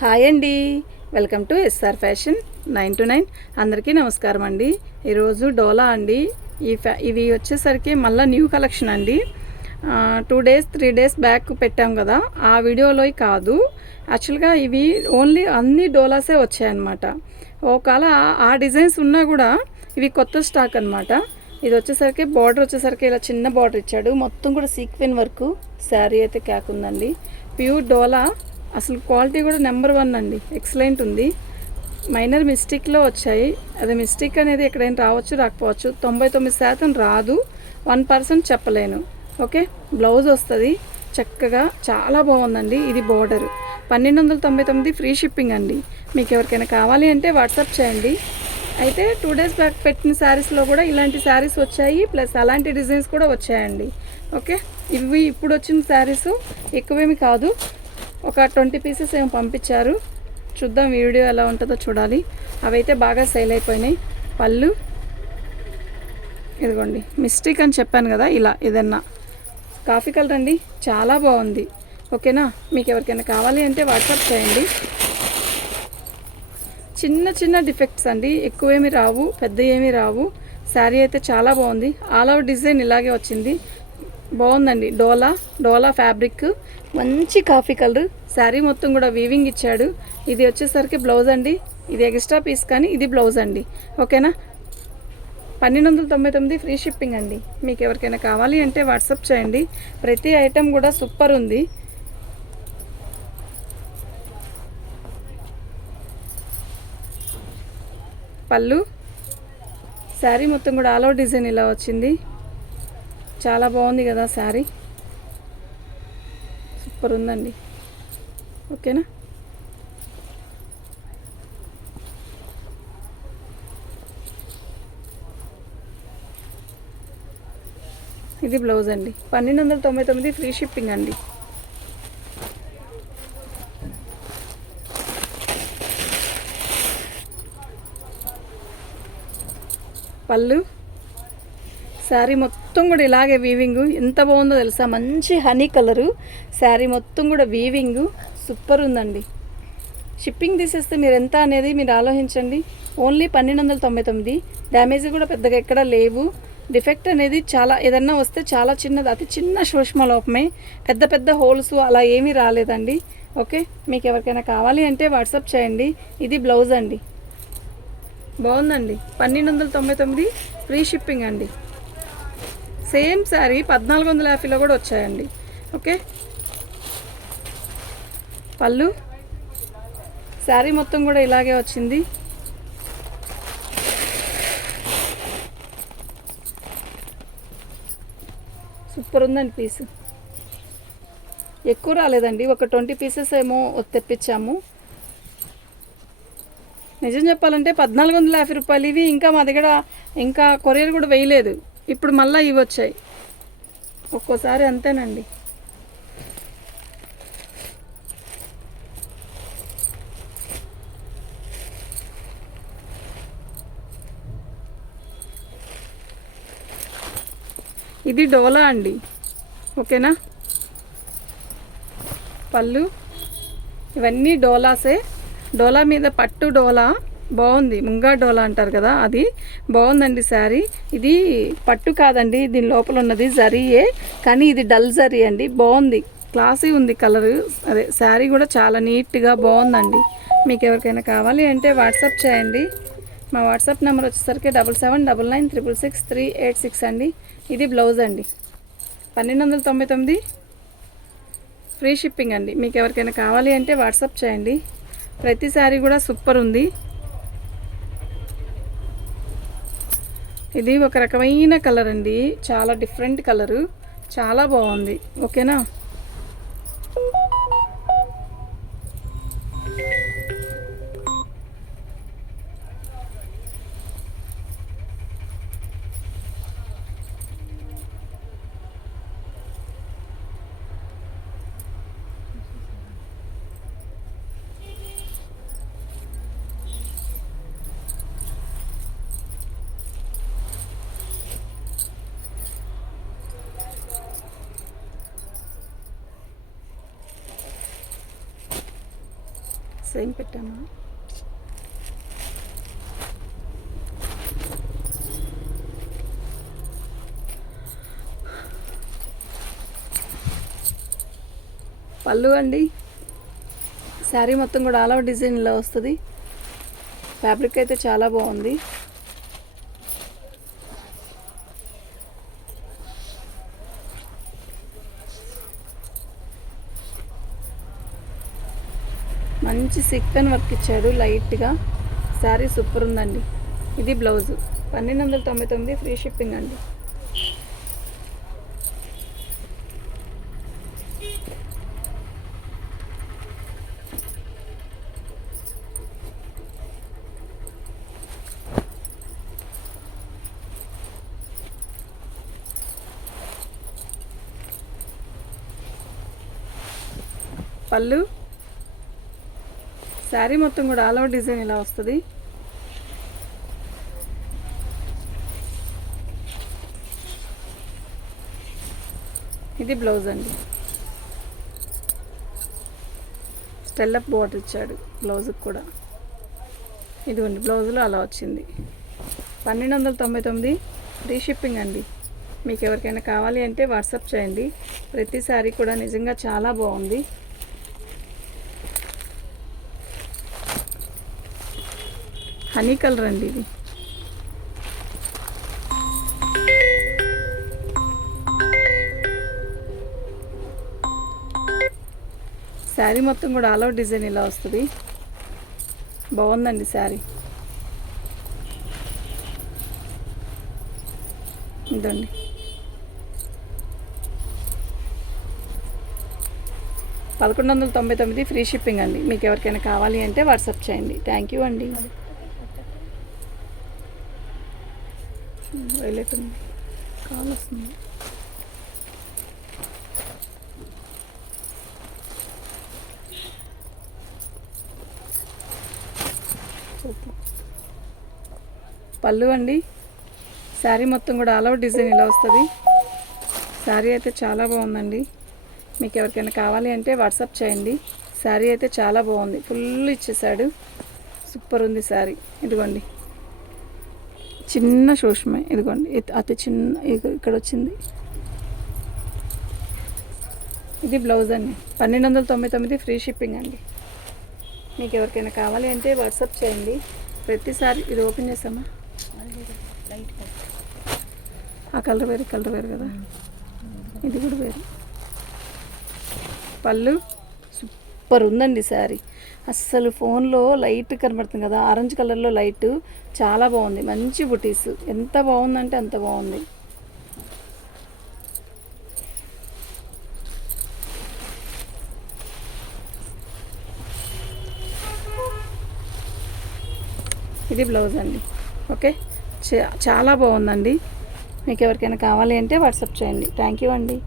Hi అండి. Welcome to SR fashion nine to nine. అందరికీ నమస్కారం అండి. ఈరోజు డోలా అండి. ఈ ఫ్యా ఇవి వచ్చేసరికి మళ్ళీ న్యూ కలెక్షన్ అండి. Two days three days back పెట్టాం కదా. ఆ వీడియోలో కాదు. యాక్చువల్గా ఇవి ఓన్లీ అన్ని డోలాసే వచ్చాయన్నమాట. ఒకవేళ ఆ డిజైన్స్ ఉన్నా కూడా ఇవి కొత్త స్టాక్ అన్నమాట. ఇది వచ్చేసరికి బార్డర్ వచ్చేసరికి ఇలా చిన్న బార్డర్ ఇచ్చాడు. మొత్తం కూడా సీక్వెన్ వర్క్ శారీ అయితే క్యాక్ ఉందండి. ప్యూర్ డోలా అసలు క్వాలిటీ కూడా నెంబర్ వన్ అండి. ఎక్సలెంట్ ఉంది. మైనర్ మిస్టేక్లో వచ్చాయి. అది మిస్టేక్ అనేది ఎక్కడైనా రావచ్చు రాకపోవచ్చు. తొంభై తొమ్మిది శాతం రాదు. వన్ పర్సెంట్ చెప్పలేను. ఓకే? బ్లౌజ్ వస్తుంది. చక్కగా చాలా బాగుందండి ఇది బోర్డర్ పన్నెండు వందల తొంభై తొమ్మిది ఫ్రీ షిప్పింగ్ అండి. మీకు ఎవరికైనా కావాలి అంటే వాట్సాప్ చేయండి. అయితే టూ డేస్ బ్యాక్ పెట్టిన శారీస్లో కూడా ఇలాంటి శారీస్ వచ్చాయి. ప్లస్ అలాంటి డిజైన్స్ కూడా వచ్చాయండి. ఓకే? ఇవి ఇప్పుడు వచ్చిన శారీస్ ఎక్కువేమి కాదు. ఒక ట్వంటీ పీసెస్ ఏమో పంపించారు. చూద్దాం వీడియో ఎలా ఉంటుందో చూడాలి. అవైతే బాగా సేల్ అయిపోయినాయి. పళ్ళు. ఇదిగోండి. మిస్టేక్ అని చెప్పాను కదా ఇలా ఏదన్నా. కాఫీ కలర్ అండి. చాలా బాగుంది. ఓకేనా? మీకు ఎవరికైనా కావాలి అంటే వాట్సాప్ చేయండి. చిన్న చిన్న డిఫెక్ట్స్ అండి. ఎక్కువేమి రావు పెద్ద ఏమీ రావు. శారీ అయితే చాలా బాగుంది. ఆల్ అవుట్ డిజైన్ ఇలాగే వచ్చింది. బాగుందండి. డోలా డోలా ఫ్యాబ్రిక్. మంచి కాఫీ కలర్. శారీ మొత్తం కూడా వీవింగ్ ఇచ్చాడు. ఇది వచ్చేసరికి బ్లౌజ్ అండి. ఇది ఎక్స్ట్రా పీస్ కానీ ఇది బ్లౌజ్ అండి. ఓకేనా? పన్నెండు వందల తొంభై తొమ్మిది ఫ్రీ షిప్పింగ్ అండి. మీకు ఎవరికైనా కావాలి అంటే వాట్సాప్ చేయండి. ప్రతి ఐటెం కూడా సూపర్ ఉంది. పళ్ళు. శారీ మొత్తం కూడా ఆల్ ఓవర్ డిజైన్ ఇలా వచ్చింది. చాలా బాగుంది కదా శారీ. సూపర్ ఉందండి. ఓకేనా? ఇది బ్లౌజ్ అండి. పన్నెండు వందల తొంభై తొమ్మిది ఫ్రీ షిప్పింగ్ అండి. పళ్ళు శారీ మొత్తం కూడా ఇలాగే వీవింగ్ ఎంత బాగుందో తెలుసా? మంచి హనీ కలరు శారీ మొత్తం కూడా వీవింగ్ సూపర్ ఉందండి. షిప్పింగ్ తీసేస్తే మీరు ఎంత అనేది మీరు ఆలోచించండి. ఓన్లీ పన్నెండు వందల తొంభై తొమ్మిది. డ్యామేజ్ కూడా పెద్దగా ఎక్కడ లేవు. డిఫెక్ట్ అనేది చాలా ఏదన్నా వస్తే చాలా చిన్నది అతి చిన్న సూక్ష్మ లోపమే. పెద్ద పెద్ద హోల్స్ అలా ఏమీ రాలేదండి. ఓకే మీకు ఎవరికైనా కావాలి అంటే వాట్సాప్ చేయండి. ఇది బ్లౌజ్ అండి. బాగుందండి. పన్నెండు వందల తొంభై తొమ్మిది. ఫ్రీ షిప్పింగ్ అండి. సేమ్ శారీ పద్నాలుగు వందల యాభైలో కూడా వచ్చాయండి. ఓకే? పళ్ళు? శారీ మొత్తం కూడా ఇలాగే వచ్చింది. సూపర్ ఉందండి పీస్. ఎక్కువ రాలేదండి. ఒక ట్వంటీ పీసెస్ ఏమో తెప్పించాము. నిజం చెప్పాలంటే పద్నాలుగు వందల యాభై రూపాయలు ఇవి. ఇంకా మా దగ్గర ఇంకా కొరియర్ కూడా వేయలేదు. ఇప్పుడు మళ్ళీ ఇవి వచ్చాయి. ఒక్కోసారి అంతేనండి. ఇది డోలా అండి. ఓకేనా? పళ్ళు. ఇవన్నీ డోలాసే. డోలా మీద పట్టు డోలా. బాగుంది. ముంగా డోలా అంటారు కదా అది. బాగుందండి శారీ. ఇది పట్టు కాదండి దీని లోపల ఉన్నది జరీయే కానీ ఇది డల్ జరీ అండి. బాగుంది. క్లాసీ ఉంది కలరు. అదే శారీ కూడా చాలా నీట్గా బాగుందండి. మీకు ఎవరికైనా కావాలి అంటే వాట్సాప్ చేయండి. మా వాట్సాప్ నెంబర్ వచ్చేసరికి double seven double nine triple six three eight six అండి. ఇది బ్లౌజ్ అండి. పన్నెండు వందల తొంభై తొమ్మిది. ఫ్రీ షిప్పింగ్ అండి. మీకు ఎవరికైనా కావాలి అంటే వాట్సాప్ చేయండి. ప్రతి శారీ కూడా సూపర్ ఉంది. ఇది ఒక రకమైన కలర్ అండి. చాలా డిఫరెంట్ కలరు. చాలా బాగుంది. ఓకేనా? సేమ్ పెట్టాను. పళ్ళు అండి. శారీ మొత్తం కూడా ఆల్ ఓవర్ డిజైన్ ఇలా వస్తుంది. ఫ్యాబ్రిక్ అయితే చాలా బాగుంది. మంచి సిక్కన్ వర్క్ ఇచ్చాడు లైట్గా. శారీ సూపర్ ఉందండి. ఇది బ్లౌజ్. పన్నెండు వందల తొంభై తొమ్మిది ఫ్రీ షిప్పింగ్ అండి. పళ్ళు శారీ మొత్తం కూడా ఆల్ ఓవర్ డిజైన్ ఇలా వస్తుంది. ఇది బ్లౌజ్ అండి. స్టెల్లప్ బోర్డర్ ఇచ్చాడు బ్లౌజ్కి కూడా. ఇదిగోండి బ్లౌజ్లో అలా వచ్చింది. పన్నెండు వందల తొంభై తొమ్మిది ఫ్రీ షిప్పింగ్ అండి. మీకు ఎవరికైనా కావాలి అంటే వాట్సాప్ చేయండి. ప్రతిసారి కూడా నిజంగా చాలా బాగుంది. హనీ కలర్ అండి ఇది. శారీ మొత్తం కూడా ఆల్ అవుట్ డిజైన్ ఇలా వస్తుంది. బాగుందండి శారీ. ఇదండి. పదకొండు వందల తొంభై తొమ్మిది ఫ్రీ షిప్పింగ్ అండి. మీకు ఎవరికైనా కావాలి అంటే వాట్సాప్ చేయండి. థ్యాంక్ యూ అండి. వైలెట్ ఉంది కాల్ వస్తుంది. పళ్ళు అండి. శారీ మొత్తం కూడా ఆల్ అవుట్ డిజైన్ ఇలా వస్తుంది. శారీ అయితే చాలా బాగుందండి. మీకు ఎవరికైనా కావాలి అంటే వాట్సాప్ చేయండి. శారీ అయితే చాలా బాగుంది. ఫుల్ ఇచ్చేసాడు సూపర్ ఉంది శారీ. ఇదిగోండి. చిన్న సూక్ష్మే. ఇదిగోండి అతి చిన్న ఇక్కడ వచ్చింది. ఇది బ్లౌజ్ అండి. పన్నెండు వందల తొంభై తొమ్మిది ఫ్రీ షిప్పింగ్ అండి. మీకు ఎవరికైనా కావాలి అంటే వాట్సాప్ చేయండి. ప్రతిసారి ఇది ఓపెన్ చేసామా ఆ కలర్ వేరు కలర్ వేరు కదా. ఇది కూడా వేరు. పళ్ళు సూపర్ ఉందండి శారీ. అస్సలు ఫోన్లో లైట్ కనబడుతుంది కదా ఆరెంజ్ కలర్లో లైట్ చాలా బాగుంది. మంచి బుటీస్. ఎంత బాగుందంటే అంత బాగుంది. ఇది బ్లౌజ్ అండి. ఓకే? చాలా బాగుందండి. మీకు ఎవరికైనా కావాలి అంటే వాట్సాప్ చేయండి. థ్యాంక్ యూ అండి.